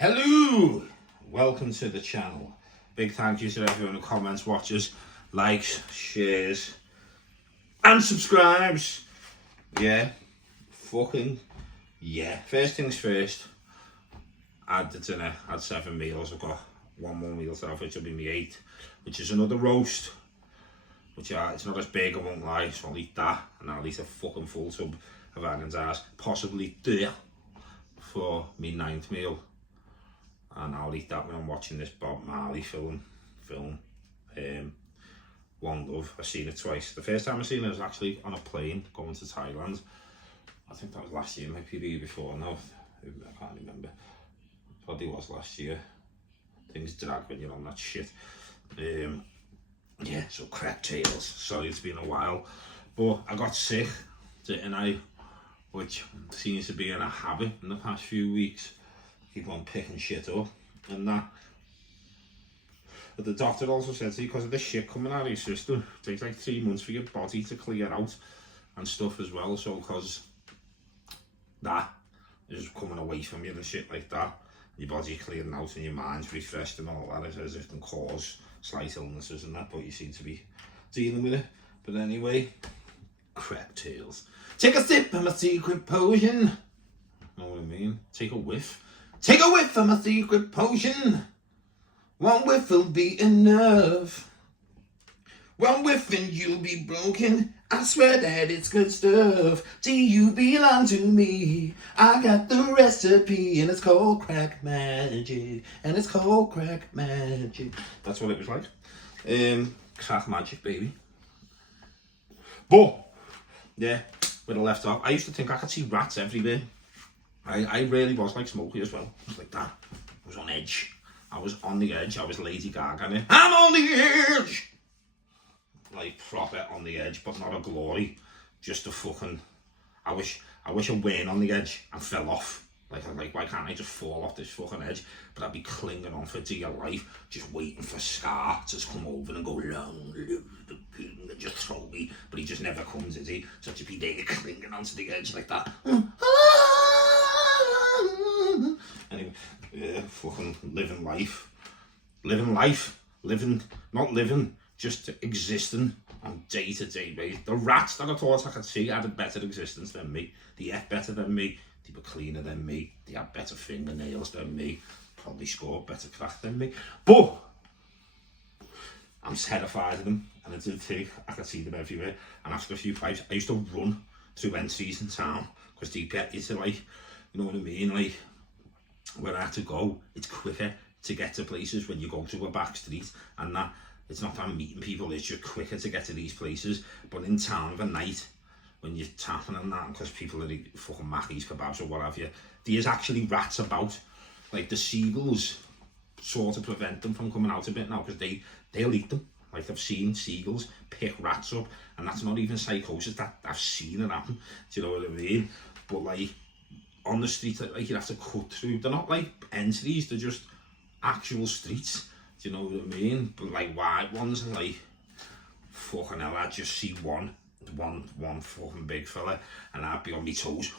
Hello, welcome to the channel. Big thank you to everyone who comments, watches, likes, shares and subscribes. Yeah, fucking yeah. First things first, I had the dinner, I had 7 meals. I've got one more meal to have, which will be my 8th, which is another roast, which it's not as big, I won't lie, so I'll eat that and I'll eat a fucking full tub of Häagen-Dazs, possibly there for my 9th meal. And I'll eat that when I'm watching this Bob Marley film, One Love. I've seen it twice. The first time I seen it was actually on a plane going to Thailand. I think that was last year, maybe the year before now. I can't remember. Probably was last year. Things drag when you're on that shit. Yeah, so crack tails. Sorry, it's been a while. But I got sick, didn't I? Which seems to be in a habit in the past few weeks. Keep on picking shit up and that. But the doctor also said to you, because of the shit coming out of your system, it takes like 3 months for your body to clear out and stuff as well. So because that is coming away from you and shit like that, your body clearing out and your mind's refreshed and all that, as it can cause slight illnesses and that, but you seem to be dealing with it. But anyway, crap tails. Take a sip of my secret potion. Know what I mean? Take a whiff. Take a whiff of my secret potion. One whiff will be enough. One whiff and you'll be broken. I swear that it's good stuff. Do you belong to me? I got the recipe and it's called crack magic. And it's called crack magic. That's what it was like. Crack magic, baby. But, yeah, where I left off, I used to think I could see rats everywhere. I really was like Smokey as well. I was like that. I was on edge. I was on the edge. I was Lady Gaga. I'm on the edge! Like proper on the edge, but not a glory. Just a fucking... I wish I weren't on the edge and fell off. Like, why can't I just fall off this fucking edge? But I'd be clinging on for dear life, just waiting for Scar to come over and go, long live the king, and just throw me. But he just never comes, is he? So I'd just be there clinging onto the edge like that. Anyway, yeah, fucking living life, not living, just existing on day-to-day basis. The rats that I thought I could see had a better existence than me. They ate better than me, they were cleaner than me, they had better fingernails than me, probably scored better crack than me. But I'm terrified of them, and I did think I could see them everywhere. And after a few fights, I used to run through entries in town, because they get you to, like, you know what I mean, like, where I had to go, it's quicker to get to places when you go to a back street and that. It's not that I'm meeting people, it's just quicker to get to these places. But in town of a night, when you're tapping and that, because people are eating fucking Mackey's kebabs or what have you, there's actually rats about. Like the seagulls sort of prevent them from coming out a bit now, because they'll eat them. Like I've seen seagulls pick rats up, and that's not even psychosis, that I've seen it happen. Do you know what I mean? But like on the street, like you have to cut through. They're not like entries, they're just actual streets. Do you know what I mean? But like wide ones, and like fucking hell, I'd just see one fucking big fella, and I'd be on my toes.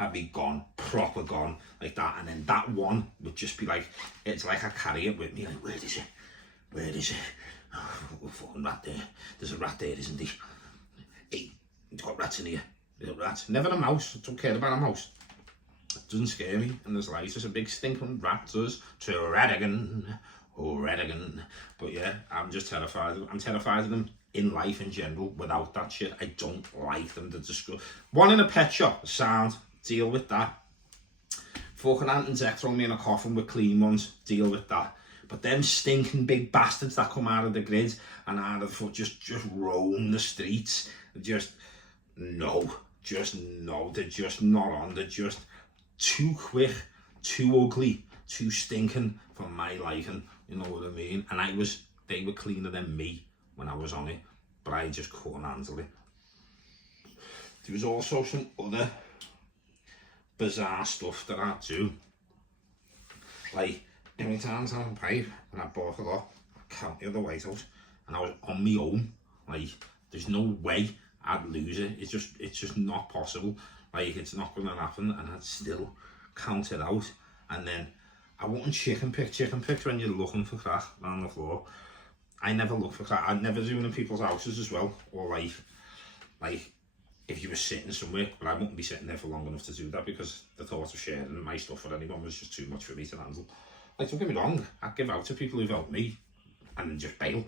I'd be gone, proper gone, like that. And then that one would just be like, it's like I carry it with me, like, where is it? Where is it? Oh, fucking rat there. There's a rat there, isn't there? Hey, you've got rats in here. Little rats. Never a mouse. I don't care about a mouse. It doesn't scare me. And there's like just a big stinking rat does to Radigan. Oh, Radigan. But yeah, I'm just terrified of them. I'm terrified of them in life in general without that shit. I don't like them. They're just one in a pet shop. Sound. Deal with that. Fucking Ant and Dec throw me in a coffin with clean ones. Deal with that. But them stinking big bastards that come out of the grid and out of the foot just roam the streets. Just no. They're just not on. They're just too quick, too ugly, too stinking for my liking. You know what I mean? And they were cleaner than me when I was on it, but I just couldn't handle it. There was also some other bizarre stuff that I do. Like, every time I have a pipe and I bought a lot, I count the other White House, and I was on my own. Like, there's no way I'd lose it. It's just not possible. Like, it's not going to happen, and I'd still count it out, and then I wouldn't chicken pick when you're looking for crack around the floor. I never look for crack. I'd never do it in people's houses as well, or like if you were sitting somewhere, but I wouldn't be sitting there for long enough to do that, because the thought of sharing my stuff with anyone was just too much for me to handle. Like, don't get me wrong, I'd give out to people who've helped me and then just bail,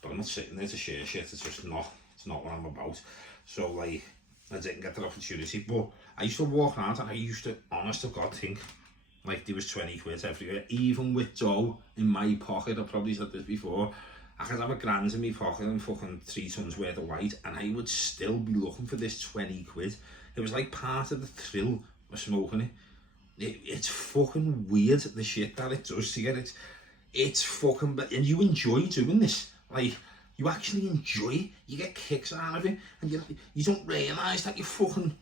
but I'm not sitting there to share shit. It's just not, it's not what I'm about. So like, I didn't get that opportunity, but I used to walk around and I used to, honest to God, think like there was 20 quid everywhere, even with dough in my pocket. I've probably said this before, I could have £1,000 in my pocket and fucking 3 tons worth of white, and I would still be looking for this 20 quid. It was like part of the thrill of smoking it. It's fucking weird, the shit that it does to you. It's fucking, and you enjoy doing this. Like, you actually enjoy it. You get kicks out of it, and you don't realise that you're fucking,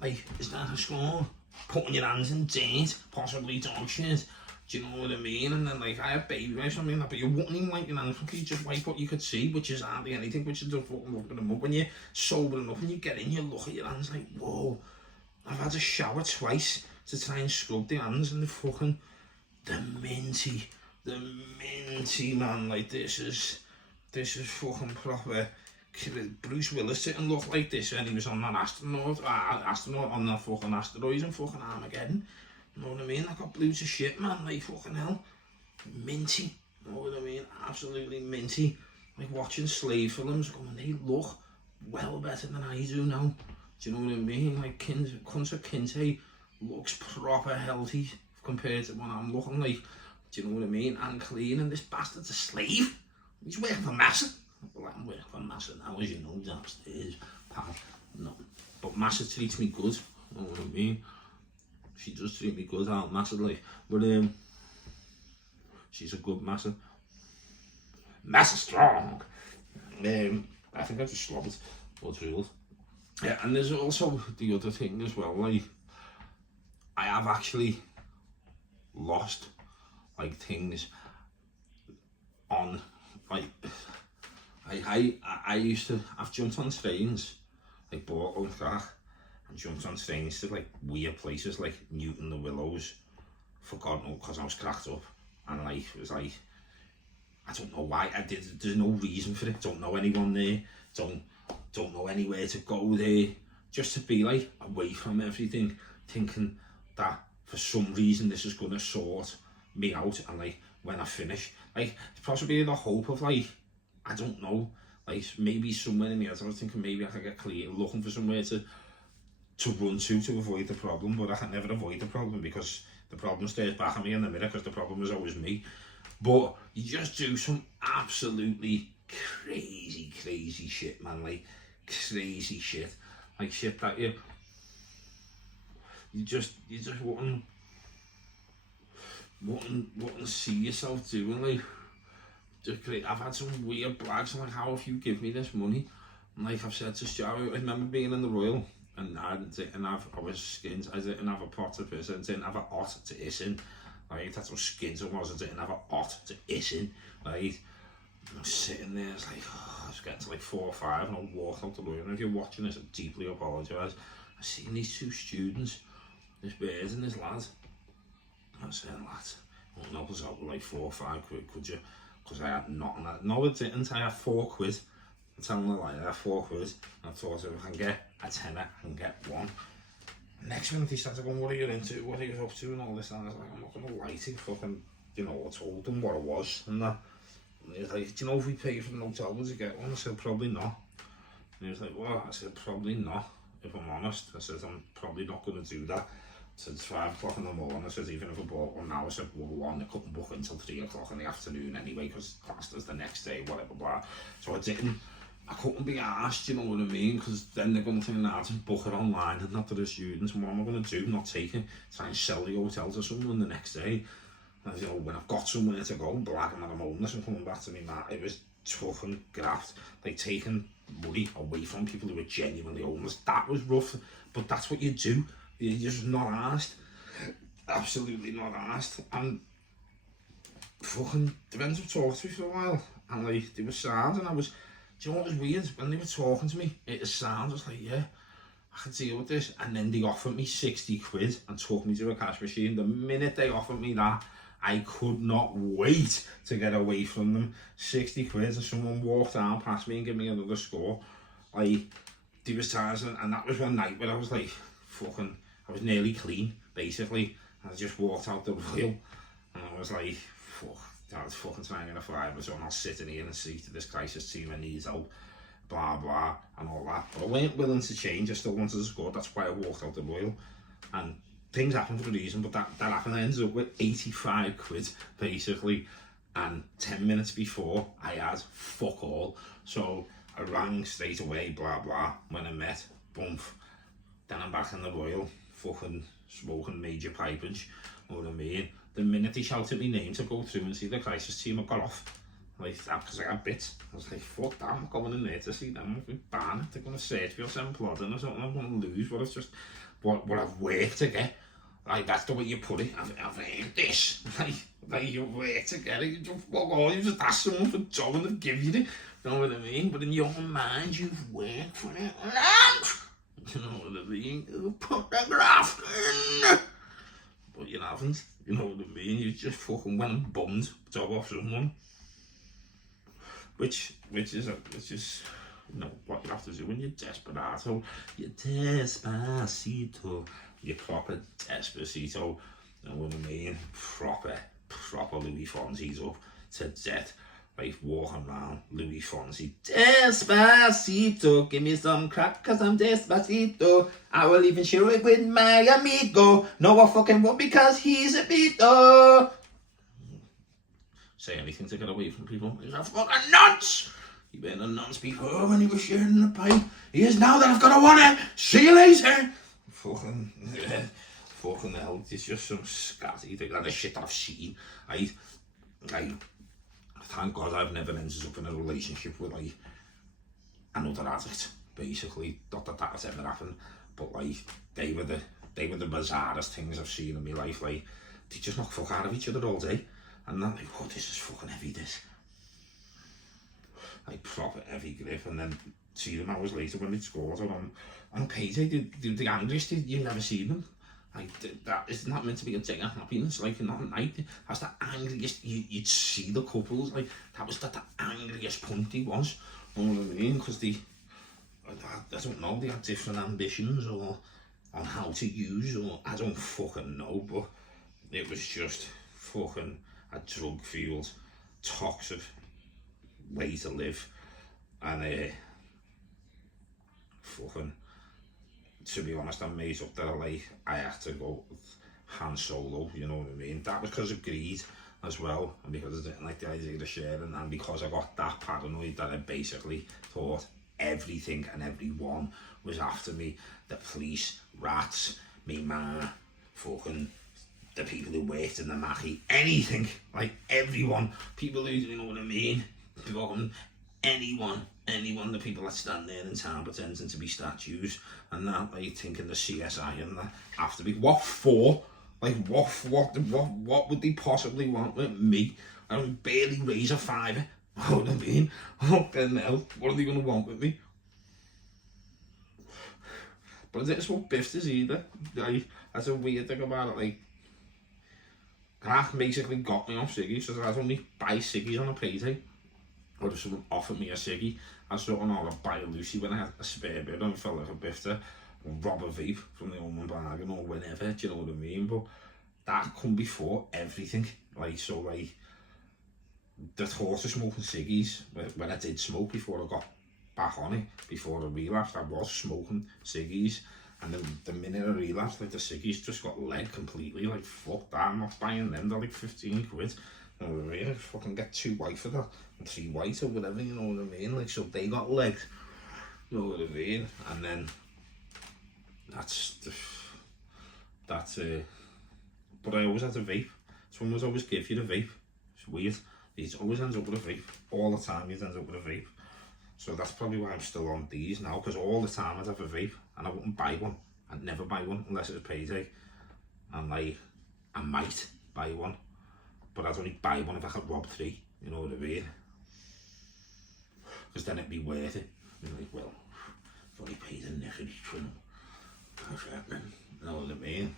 like, is that a score? Putting your hands in dirt, possibly dog shit. Do you know what I mean? And then, like, I have baby wipes, I mean, but you wouldn't even wipe your hands, you just wipe what you could see, which is hardly anything, which is just fucking looking them up. When you're sober enough and you get in, you look at your hands like, whoa, I've had a shower twice to try and scrub the hands, and the minty, man, like, this is fucking proper. Bruce Willis didn't look like this, and he was on that astronaut on that fucking asteroid and fucking Armageddon. You know what I mean? I got blue to shit, man, like fucking hell. Minty, you know what I mean? Absolutely minty. Like watching slave films, going, they look well better than I do now. Do you know what I mean? Like Kunta Kinte looks proper healthy compared to what I'm looking like. Do you know what I mean? And clean, and this bastard's a slave. He's working for Massa. Well, I'm working for Massa now, as you know, downstairs, pal. No, but Massa treats me good. You know what I mean? She does treat me good, out massively. But she's a good Massa. Massa strong. I think I just slobbered or drilled. Yeah, and there's also the other thing as well. Like, I have actually lost like things on, like, I used to, I've jumped on trains, like bought on crack, and jumped on trains to like weird places like Newton the Willows, for God knows, because I was cracked up, and like it was like, I don't know why I did. There's no reason for it. Don't know anyone there. Don't know anywhere to go there. Just to be like away from everything, thinking that for some reason this is gonna sort me out, and like when I finish, like it's possibly the hope of like, I don't know, like maybe somewhere in the other, I was thinking maybe I could get clear, looking for somewhere to run to avoid the problem, but I can never avoid the problem because the problem stares back at me in the mirror, because the problem is always me. But you just do some absolutely crazy shit, man, like crazy shit, like shit that you just wouldn't see yourself doing, like. Just great. I've had some weird brags, like, how if you give me this money, and like I've said to Stu, I remember being in the Royal, and I was skint, I didn't have a pot to piss in, didn't have a hot to iss in, like, that's how skint it was, I didn't have a hot to iss in, right? I was sitting there, it's like, oh, I was getting to like 4 or 5, and I walked out the Royal, and if you're watching this, I deeply apologise. I seen these 2 students, this bird and this lad, I said, lad, I won't help us out with like 4 or 5 quid, could you? Because I had nothing. No, I didn't. I had 4 quid. I'm telling a lie, I had 4 quid. I thought if I can get a tenner, I can get 1. Next minute he started going, what are you into? What are you up to? And all this. And I was like, I'm not going to lie to you. Fucking, you know, I told them what it was. And that. And he was like, do you know if we pay for an hotel, would you get one? I said, probably not. And he was like, well, I said, probably not. If I'm honest, I said, I'm probably not going to do that. I said, it's 5 o'clock in the morning. I said, even if I bought one now, I said, well, 1, I couldn't book until 3 o'clock in the afternoon anyway, because class is the next day, whatever, blah. So I couldn't be asked, you know what I mean, because then they're going to think, nah, just book it online and not to the students. And what am I going to do? Not take it, try and sell the hotel to someone the next day. And, you know, when I've got somewhere to go, blagging that I'm homeless and coming back to me, man, it was fucking graft. Like, taking money away from people who are genuinely homeless, that was rough, but that's what you do. You're just not asked. Absolutely not asked. And fucking, the friends have talked to me for a while, and like, they were sad, and I was, do you know what was weird? When they were talking to me, it was sad, I was like, yeah, I I can deal with this. And then they offered me 60 quid and took me to a cash machine. The minute they offered me that, I could not wait to get away from them. 60 quid, and someone walked down past me and gave me another score. Like, there was times, and that was one night where I was like, fucking, I was nearly clean, basically. And I just walked out the Royal, and I was like, fuck, that was fucking time in a fiver, so I'll sit in here and see to this crisis team and needs help, blah, blah, and all that. But I weren't willing to change, I still wanted to score, that's why I walked out the Royal. And things happen for a reason, but that happened. I ended up with 85 quid, basically, and 10 minutes before, I had fuck all. So I rang straight away, blah, blah, when I met, boom. Then I'm back in the Royal, fucking smoking major pipage, you know what I mean? The minute he shouted my name to go through and see the crisis team, I got off. Like that, because I had bits. I was like, fuck that, I'm going in there to see them. I'm banned. They're going to search for some plodding or something. I'm going to lose what it's just, what I've worked to get. Like, that's the way you put it. I've earned this. Like you work to get it. You just fuck all. You just ask someone for a job and they'll give you it. You know what I mean? But in your mind, you've worked for it. You know what I mean? You put the graft in. But you haven't. You know what I mean? You just fucking went and bummed a job off someone. Which is you know what you have to do when you're desperado. You're despacito. You're proper despacito. You know what I mean? Proper Louis Fonzi's up to death. Like walking around Louis Fonzi. Despacito, give me some crack cause I'm despacito. I will even share it with my amigo. No, I fucking won't because he's a beato. Say anything to get away from people. He's a fucking nonce. He been a nonce before when he was sharing the pipe. He is now that I've got a wanna. See you later. Fucking hell. It's just some scatty thing. And the shit I've seen. I thank God I've never ended up in a relationship with like another addict. Basically, not that has ever happened, but like they were the bizarrest things I've seen in my life. Like they just knock fuck out of each other all day, and I'm like, oh, this is fucking heavy. This like proper heavy grip, and then see them hours later when they scored on payday. The angriest you've never seen them. Like that isn't that meant to be a thing of happiness? Like not a night. That's the angriest you'd see the couples. Like that was the angriest point he was. You know what I mean? Because I don't know. They had different ambitions or on how to use, or I don't fucking know. But it was just fucking a drug-fueled, toxic way to live, and fucking. To be honest, I made up that like I had to go Han Solo, you know what I mean? That was because of greed as well, and because I didn't like the idea of sharing, and because I got that paranoid that I basically thought everything and everyone was after me. The police, rats, me ma, fucking the people who worked in the Mackie, anything, like everyone, people who, you know what I mean? Fucking anyone, the people that stand there in town pretending to be statues and that, like thinking the CSI and that after me. What for? Like what would they possibly want with me? I don't barely raise a fiver. You know what I mean? Fucking hell, what are they gonna want with me? But that's what biffed is either. Like, that's a weird thing about it. Like, that basically got me off ciggies, so I'd only buy ciggies on a payday. Or if someone offered me a ciggy, I sort of know I'd buy a Lucy when I had a spare bit and felt like a bifter, or rob a vape from the Omen bargain or whenever, do you know what I mean? But that come before everything. Like, so like, the thought of smoking ciggies, when I did smoke before I got back on it, before I relapsed, I was smoking ciggies, and then the minute I relapsed, like the ciggies just got lead completely. Like, fuck that, I'm not buying them, they're like 15 quid. You know what I mean? I fucking get 2 white for that, and 3 white or whatever, you know what I mean? Like, so they got legged, you know what I mean? And then, but I always had a vape. Someone was always give you the vape. It's weird. He always ends up with a vape. All the time he ends up with a vape. So that's probably why I'm still on these now, because all the time I'd have a vape, and I wouldn't buy one. I'd never buy one unless it was payday. And like, I might buy one, but I'd only buy one if I could rob 3, you know what I mean? Because then it'd be worth it. I'd be like, well, I've only paid a nick each one. You know what I mean?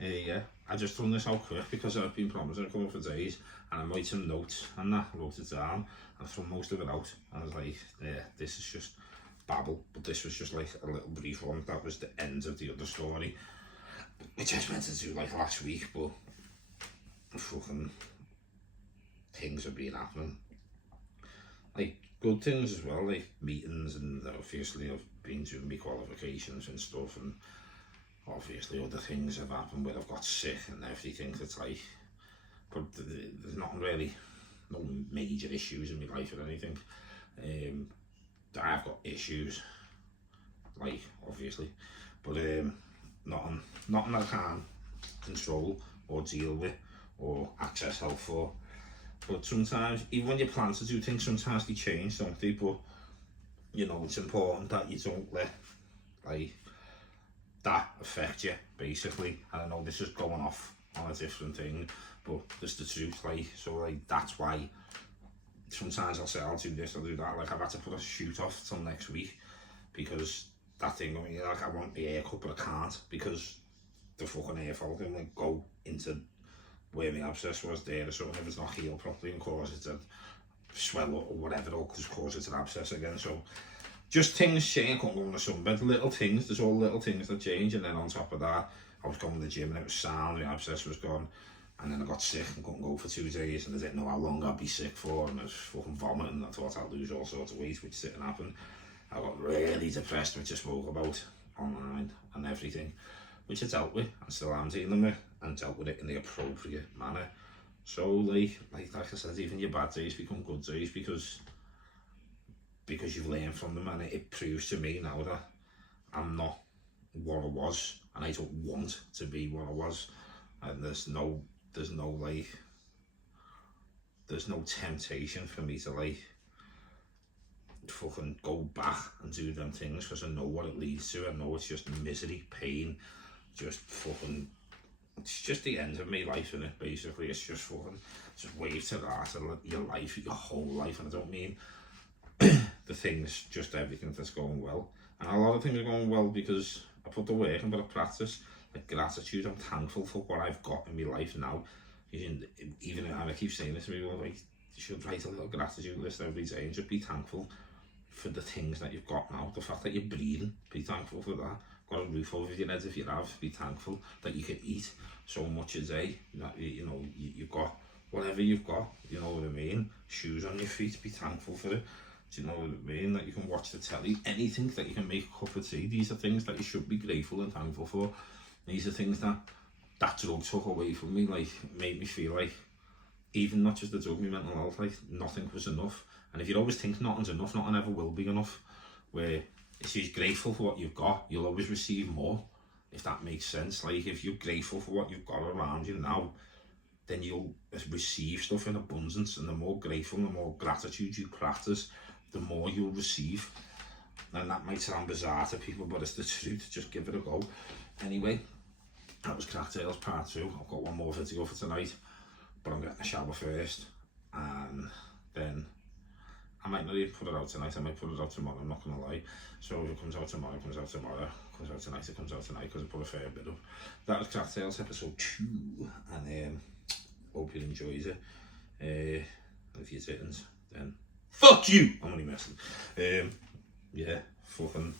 Yeah, I just done this out quick because I've been promising a couple for days, and I made some notes and that, wrote it down, and threw most of it out. I was like, yeah, this is just babble, but this was just like a little brief one. That was the end of the other story, which I was meant to do like last week, but fucking things have been happening. Like good things as well, like meetings, and obviously I've been doing my qualifications and stuff, and obviously other things have happened where I've got sick and everything. That's like, but there's nothing really, no major issues in my life or anything. I've got issues, like obviously, but nothing that I can't control or deal with or access help for. But sometimes, even when you plan to do things, sometimes they change, don't they? But you know, it's important that you don't let like that affect you, basically. And I know this is going off on a different thing, but there's the truth, like, so like that's why sometimes I'll say I'll do this, I'll do that. Like I've had to put a shoot off till next week because that thing, I mean, like I want the haircut but I can't because the fucking hair follicle can like go into where my abscess was there or something if it's not healed properly and cause it to swell or whatever, or just cause it an abscess again. So just things change. I couldn't go on the sunbed, little things, there's all little things that change. And then on top of that, I was going to the gym and it was sound, the abscess was gone, and then I got sick and couldn't go for 2 days, and I didn't know how long I'd be sick for, and I was fucking vomiting. I thought I'd lose all sorts of weight, which didn't happen. I got really depressed, which I spoke about online and everything, which I dealt with and still am dealing with, and dealt with it in the appropriate manner. So like I said, even your bad days become good days because you've learned from them, and it proves to me now that I'm not what I was, and I don't want to be what I was. And there's no temptation for me to like fucking go back and do them things, because I know what it leads to. I know it's just misery, pain, just fucking, it's just the end of my life, innit? Basically, it's just fucking, just wave to that of your life, your whole life. And I don't mean the things, just everything that's going well. And a lot of things are going well because I put the work in, but I practice. Like gratitude, I'm thankful for what I've got in my life now. Even, and I keep saying this to people, like, you should write a little gratitude list every day and just be thankful for the things that you've got now. The fact that you're breathing, be thankful for that. Got a roof over your head if you have, be thankful that you can eat so much a day. That you know, you've got whatever you've got, you know what I mean? Shoes on your feet, be thankful for it. Do you know what I mean? That you can watch the telly, anything, that you can make a cup of tea. These are things that you should be grateful and thankful for. These are things that drug took away from me, like made me feel like, even not just the drug, my mental health, like nothing was enough. And if you always think nothing's enough, nothing ever will be enough. Where if you're grateful for what you've got, you'll always receive more, if that makes sense. Like if you're grateful for what you've got around you now, then you'll receive stuff in abundance. And the more grateful, the more gratitude you practice, the more you'll receive. And that might sound bizarre to people, but it's the truth. Just give it a go. Anyway, that was Cracktails Part 2. I've got one more video for tonight, but I'm getting a shower first, and then I might not even put it out tonight. I might put it out tomorrow, I'm not going to lie. So if it comes out tomorrow, it comes out tomorrow. If it comes out tonight, it comes out tonight, because I put a fair bit up. That was Cracktails episode 2, and hope you enjoyed it. If you didn't, then fuck you! I'm only messing. Yeah, fucking,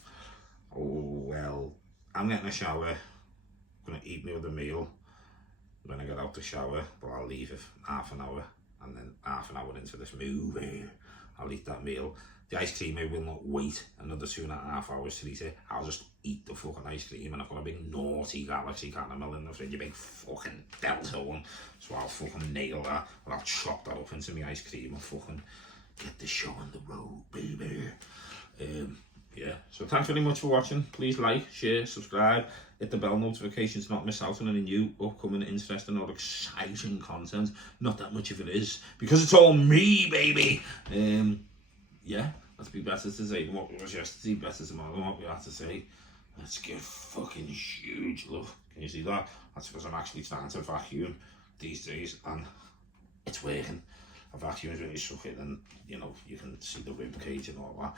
oh well. I'm getting a shower, gonna eat me with a meal when I get out the shower, but I'll leave it half an hour, and then half an hour into this movie, I'll eat that meal. The ice cream, I will not wait another 2.5 hours to eat it. I'll just eat the fucking ice cream, and I've got a big naughty Galaxy caramel in the fridge, a big fucking Delta one, so I'll fucking nail that, and I'll chop that up into my ice cream and fucking get the show on the road, baby. Yeah, so thanks very much for watching. Please like, share, subscribe, hit the bell notifications to not miss out on any new, upcoming, interesting or exciting content. Not that much of it is, because it's all me, baby. Yeah, let's be better today than what we was yesterday, better tomorrow than what we had to say. Let's get fucking huge, love. Can you see that? That's because I'm actually starting to vacuum these days, and it's working. A vacuum is when you suck it, and you know, you can see the rib cage and all that.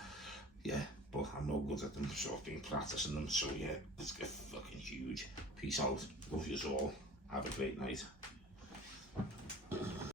yeah, but I'm no good at them, so I've been practicing them, so yeah, it's fucking huge. Peace out, love yous all, have a great night.